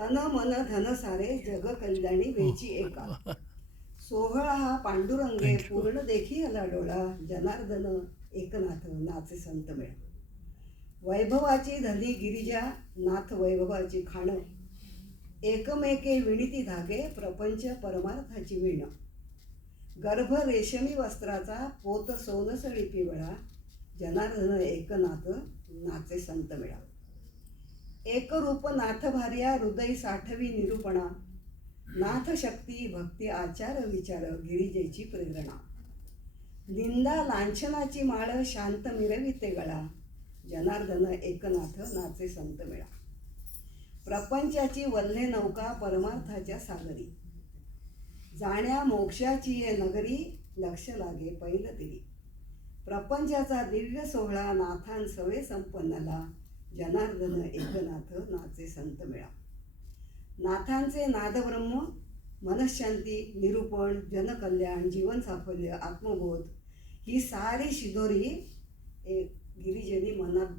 तन मन धन सारे जग कल्याणी वेची एका. सोहळा हा पांडुरंगे पूर्ण देखी आला डोळा. जनार्दन एकनाथ नाचे संत मेळ. वैभवाची धनी गिरिजा नाथ वैभवाची खाण. एकमेके विणिती धागे प्रपंच परमार्थाची विण. गर्भ रेशमी वस्त्राचा पोत सोनसळी पिवळा. जनार्दन एकनाथ नाचे संत मेळा. एक रूप नाथ भार्या हृदय साठवी निरूपणा. नाथ शक्ती भक्ती आचार विचार गिरिजेची प्रेरणा. निंदा लांछनाची माळ शांत मिरविते गळा. जनार्दन एकनाथ नाचे संत मेळा. प्रपंचाची वल्हे नौका परमार्थाच्या सागरी. जाण्या मोक्षाची ये नगरी लक्ष लागे पैलतिरी. प्रपंचाचा दिव्य सोहळा नाथांसवे संपन्नला. जनार्दन एकनाथ नाचे संत मेळा. नाथांचे नादब्रह्म मनशांती निरूपण जनकल्याण जीवन साफल्य आत्मबोध ही सारी शिदोरी गिरिजेने मनात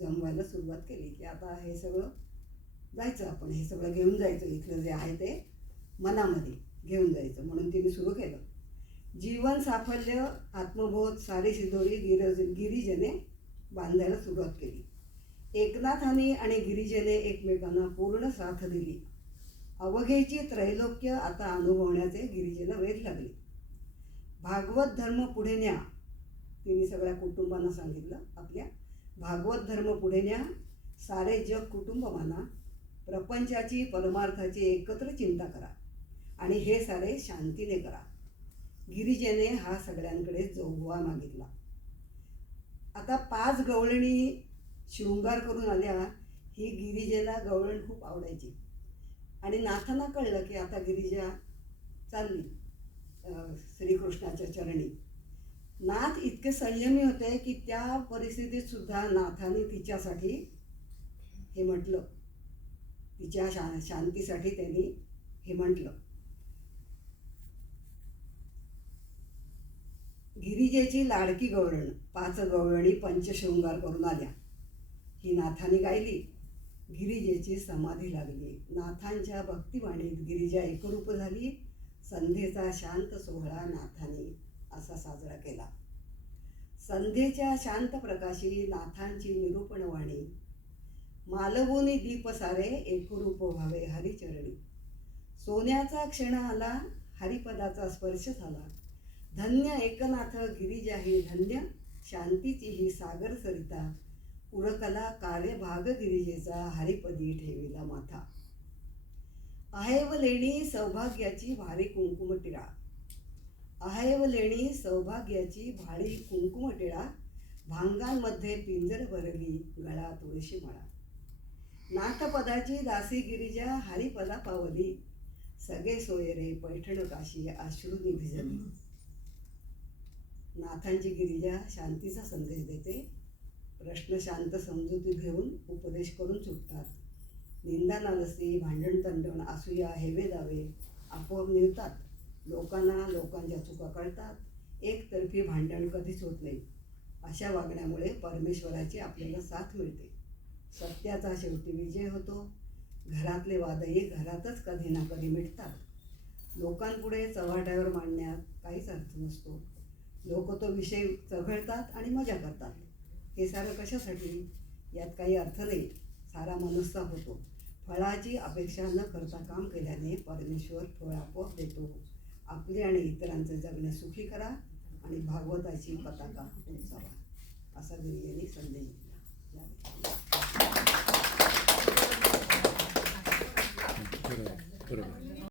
जमवायला सुरुवात केली की आता हे सगळं जायचं, आपण हे सगळं घेऊन जायचं, इथलं जे आहे ते मनामध्ये घेऊन जायचं. म्हणून तिने सुरू केलं. जीवन साफल्य आत्मबोध सारी शिदोरी गिरिजेने बांधायला सुरुवात केली. एकनाथाने आणि गिरिजेने एकमेकांना पूर्ण साथ दिली. अवघेची त्रैलोक्य आता अनुभवण्याचे गिरिजेला वेध लागले. भागवत धर्म पुढे न्या, तिने सगळ्या कुटुंबांना सांगितलं. आपल्या भागवत धर्म पुढे न्या, सारे जग कुटुंब माना. प्रपंचाची परमार्थाची एकत्र चिंता करा आणि हे सारे शांतीने करा. गिरिजेने हा सगळ्यांकडे जोगवा मागितला. आता 5 गवळणी शृंगार करून आल्या. ही गिरिजेला गवळण खूप आवडायची आणि नाथांना कळलं की आता गिरिजा चालली श्रीकृष्णाच्या चरणी. नाथ इतके संयमी होते की त्या परिस्थितीत सुद्धा नाथाने तिच्यासाठी हे म्हटलं, तिच्या शांतीसाठी त्यांनी हे म्हटलं. गिरिजेची लाडकी गवळण 5 गवळणी पंचशृंगार करून आल्या. ही नाथाने गायली. गिरिजेची समाधी लागली. नाथांच्या भक्तिवाणीत गिरिजा एकरूप झाली. संध्येचा शांत सोहळा नाथाने असा साजरा केला. संध्येच्या शांत प्रकाशी नाथांची निरूपणवाणी. मालवूनी दीप सारे एकरूप व्हावे हरिचरणी. सोन्याचा क्षण आला हरिपदाचा स्पर्श झाला. धन्य एकनाथ गिरिजा ही धन्य. शांतीची ही सागर सरिता. उरकला कार्यभाग गिरिजेचा हरिपदी ठेविला माथा. आहेव लेणी सौभाग्याची भारी कुंकुम टिळा. आहेव लेणी सौभाग्याची भारी कुंकुम टिळा. भांगांमध्ये पिंजर भरली गळा तुळशी माळा. नाथपदाची दासी गिरिजा हरिपदा पावली. सगळे सोयरे पैठण काशी अश्रुनी भिजली. नाथांची गिरिजा शांतीचा संदेश देते. प्रश्न शांत समजुती घेऊन उपदेश करून सुटतात. निंदा नालसी भांडण तंडण असूया हेवे दावे आपोआप निवतात. लोकांना लोकांच्या चुका कळतात. एकतर्फी भांडण कधीच होत नाही. अशा वागण्यामुळे परमेश्वराची आपल्याला साथ मिळते. सत्याचा शेवटी विजय होतो. घरातले वादही घरातच कधी ना कधी मिटतात. लोकांपुढे चव्हाट्यावर मांडण्यात काहीच अर्थ नसतो. लोक तो विषय चघळतात आणि मजा करतात. हे सारं कशासाठी? यात काही अर्थ नाही. सारा मनस्ताप होतो. फळाची अपेक्षा न करता काम केल्याने परमेश्वर फळ आपोआप देतो. आपले आणि इतरांचे जगणे सुखी करा आणि भागवताची पताका उंचावा, असा गिरिजेने संदेश दिला. बरोबर.